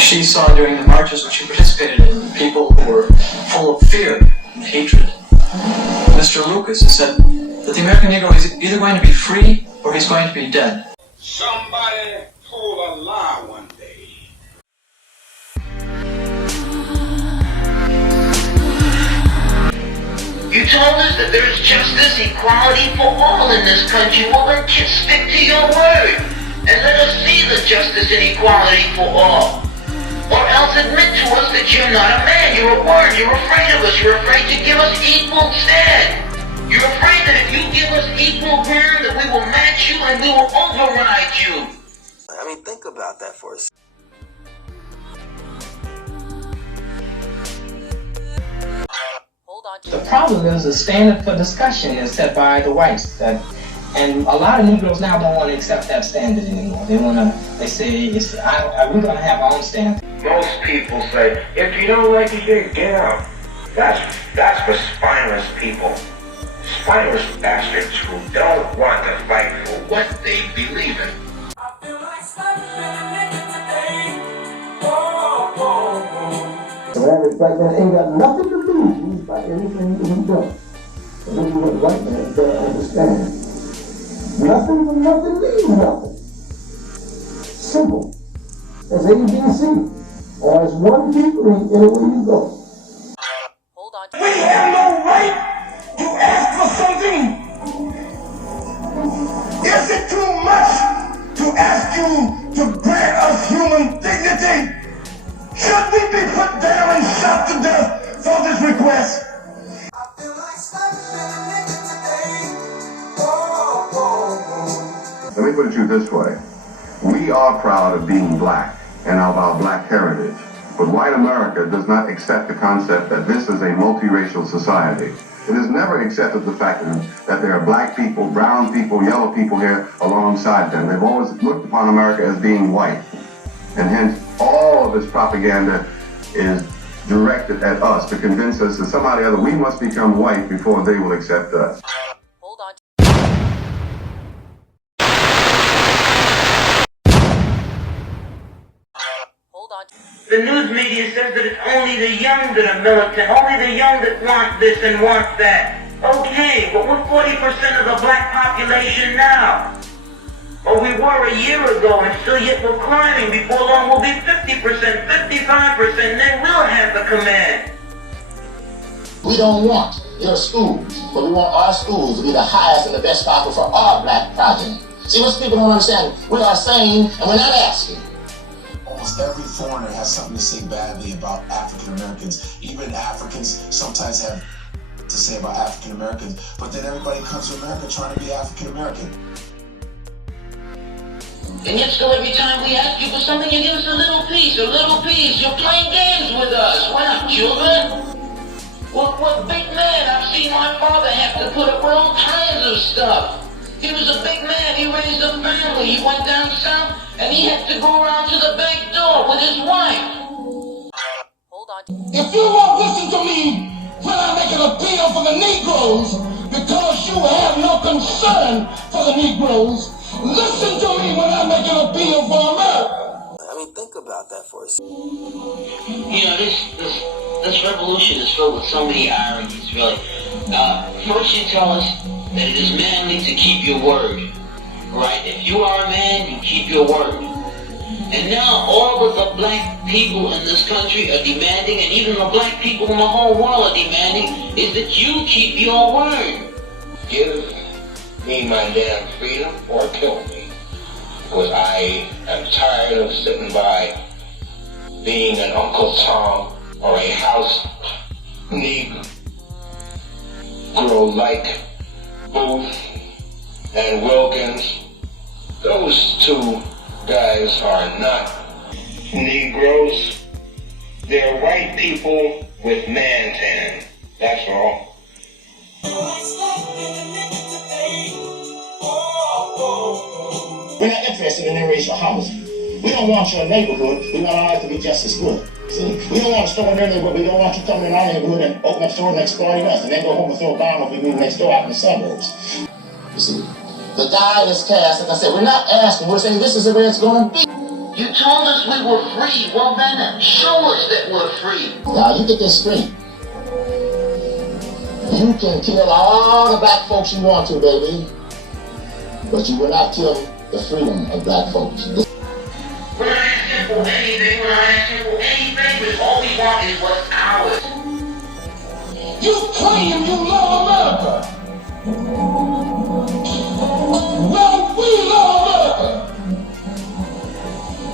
she saw during the marches which she participated in, people who were full of fear and hatred. Mr. Lucas has said that the American Negro is either going to be free or he's going to be dead. Somebody told a lie one day. You told us that there is justice, equality for all in this country. Well, then stick to your word and let us see the justice and equality for all. Or else admit to us that you're not a man, you're a word, you're afraid of us, you're afraid to give us equal stand. You're afraid that if you give us equal ground that we will match you and we will override you. I mean, think about that for a second. The problem is the standard for discussion is set by the whites, and a lot of Negroes now don't want to accept that standard anymore. They say we're gonna have our own standard. Most people say, if you don't like it, get out. That's for spineless people. Spineless bastards who don't want to fight for what they believe in. I feel like stepping in today. Oh. So that black man ain't got nothing to lose by anything that he does. And this is what white man don't understand. Nothing for nothing means nothing. Simple. As ABC. Or as one people anywhere you go. Hold on. We have no right to ask for something. Is it too much to ask you to grant us human dignity? Should we be put down and shot to death for this request? I feel like stepping today. Oh. Let me put it to you this way. We are proud of being black and of our black heritage. But white America does not accept the concept that this is a multiracial society. It has never accepted the fact that there are black people, brown people, yellow people here alongside them. They've always looked upon America as being white. And hence, all of its propaganda is directed at us to convince us that somehow or other we must become white before they will accept us. Hold on. Hold on. The news media says that it's only the young that are militant, only the young that want this and want that. Okay, but we're 40% of the black population now. Or we were a year ago, and still yet we're climbing. Before long we'll be 50%, 55%, and then we'll have the command. We don't want your schools, but we want our schools to be the highest and the best possible for our black progeny. See, what people don't understand, we are saying, and we're not asking. Almost every foreigner has something to say badly about African Americans. Even Africans sometimes have to say about African Americans, but then everybody comes to America trying to be African American. And yet still every time we ask you for something, you give us a little piece, a little piece. You're playing games with us. We're not children. We're big men. I've seen my father have to put up with all kinds of stuff. He was a big man. He raised a family. He went down south, and he had to go around to the back door with his wife. Hold on. If you won't listen to me when I make an appeal for the Negroes, because you have no concern for the Negroes, listen to me when I make an appeal for America. I mean, think about that for a second. You know, this revolution is filled with so many ironies, really. First you tell us that it is manly to keep your word, right? If you are a man, you keep your word. And now all of the black people in this country are demanding, and even the black people in the whole world are demanding, is that you keep your word. Give me my damn freedom or kill me. Because I am tired of sitting by being an Uncle Tom or a house Negro like Booth and Wilkins. Those two guys are not Negroes. They're white people with man tan. That's all. We're not interested in interracial housing. We don't want your neighborhood. We want ours to be just as good. See, we don't want to store in their neighborhood. We don't want you coming in our neighborhood and open up stores and exploiting us, and then go home and throw a bomb if we move next door out in the suburbs. You see, the die is cast. Like I said, we're not asking. We're saying this is the way it's going to be. You told us we were free. Well then, show us that we're free. Now you get this straight. You can kill all the black folks you want to, baby, but you will not kill the freedom of black folks. We're not asking for anything. We're not asking for anything. But all we want is what's ours. You claim you love America. Well, we love America.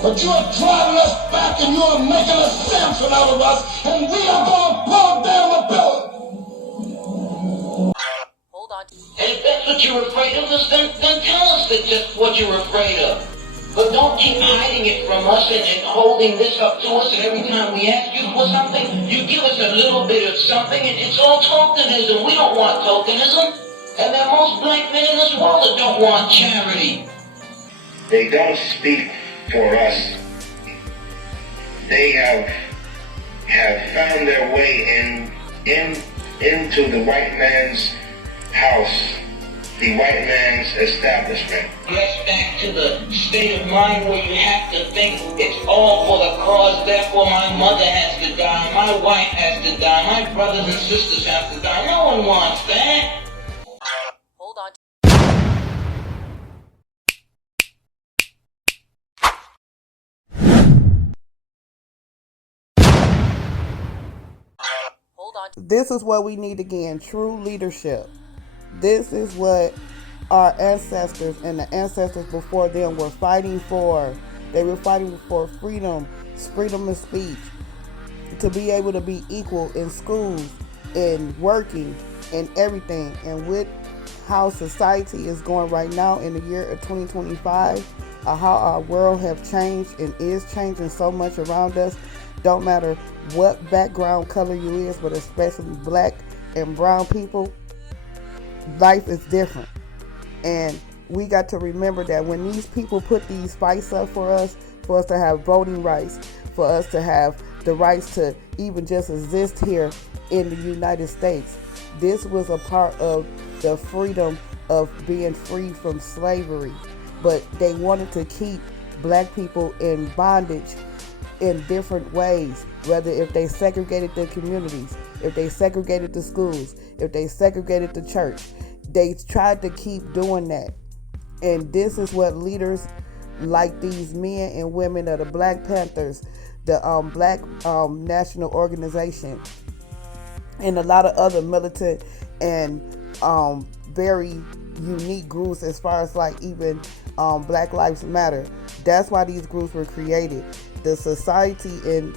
But you are driving us back and you are making a Samson out of us, and we are going to pull down the building. And if that's what you're afraid of, then tell us that just what you're afraid of. But don't keep hiding it from us and holding this up to us, and every time we ask you for something, you give us a little bit of something, and it's all tokenism. We don't want tokenism. And there are most black men in this world that don't want charity. They don't speak for us. They have found their way into the white man's house, the white man's establishment. Get back to the state of mind where you have to think it's all for the cause, therefore my mother has to die, my wife has to die, my brothers and sisters have to die. No one wants that. Hold on. This is what we need again, true leadership. This is what our ancestors and the ancestors before them were fighting for. They were fighting for freedom of speech, to be able to be equal in schools, in working, in everything. And with how society is going right now in the year of 2025, how our world have changed and is changing so much around us, don't matter what background color you is, but especially black and brown people, life is different. And we got to remember that when these people put these fights up for us to have voting rights, for us to have the rights to even just exist here in the United States, this was a part of the freedom of being free from slavery. But they wanted to keep black people in bondage in different ways, whether if they segregated the communities, if they segregated the schools, if they segregated the church. They tried to keep doing that. And this is what leaders like these men and women of the Black Panthers, the Black National Organization, and a lot of other militant and very unique groups as far as like even Black Lives Matter. That's why these groups were created. The society and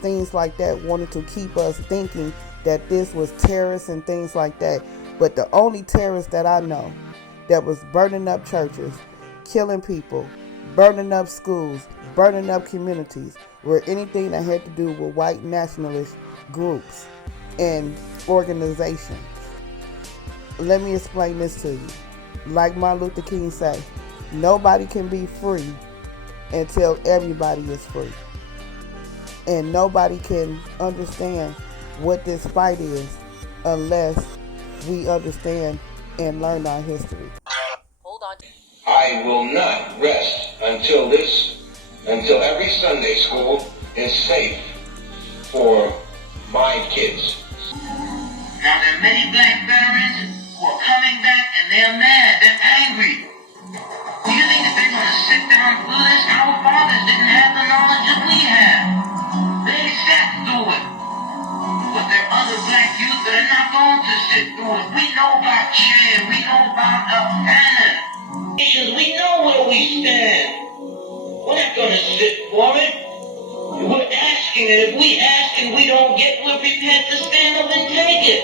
things like that wanted to keep us thinking that this was terrorists and things like that. But the only terrorists that I know that was burning up churches, killing people, burning up schools, burning up communities, were anything that had to do with white nationalist groups and organizations. Let me explain this to you. Like Martin Luther King said, nobody can be free until everybody is free. And nobody can understand what this fight is unless we understand and learn our history. Hold on. I will not rest until every Sunday school is safe for my kids. Now there are many black veterans who are coming back and they're mad, they're angry. Do you think that they're going to sit down through this? Our fathers didn't have the knowledge that we have. They sat through it. But there are other black youth that are not going to sit through it. We know about Che, we know about Hannon. We know where we stand. We're not going to sit for it. We're asking, and if we ask and we don't get, we're prepared to stand up and take it.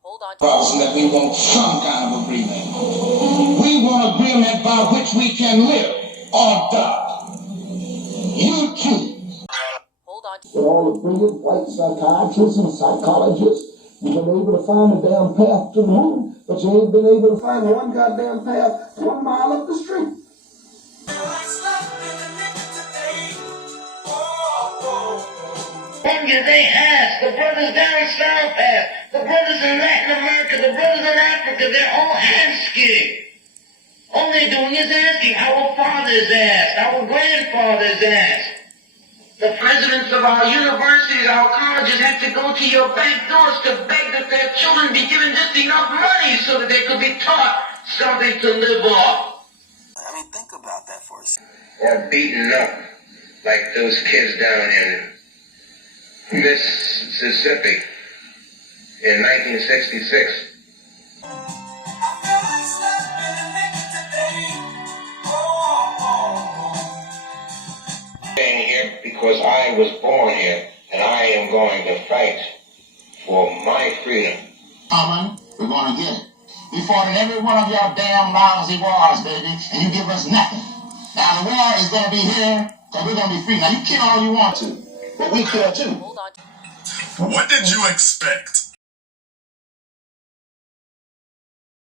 Hold on. That we want some kind of agreement. We want agreement by which we can live or die. You choose. Hold on. With all the brilliant white psychiatrists and psychologists, you've been able to find a damn path to the moon, but you ain't been able to find one goddamn path 1 mile up the street. Wonder they ask, the brothers down south ask, the brothers in Latin America, the brothers in Africa, they're all asking. All they're doing is asking. Our fathers asked. Our grandfathers asked. The presidents of our universities, our colleges had to go to your back doors to beg that their children be given just enough money so that they could be taught something to live off. I mean, think about that for a second. Or beaten up like those kids down in Mississippi in 1966. Staying here because I was born here, and I am going to fight for my freedom. We're going to get it. We fought in every one of your damn lousy wars, baby, and you give us nothing. Now the war is going to be here, because we're going to be free. Now you kill all you want to, but we kill too. Hold on. What did you expect?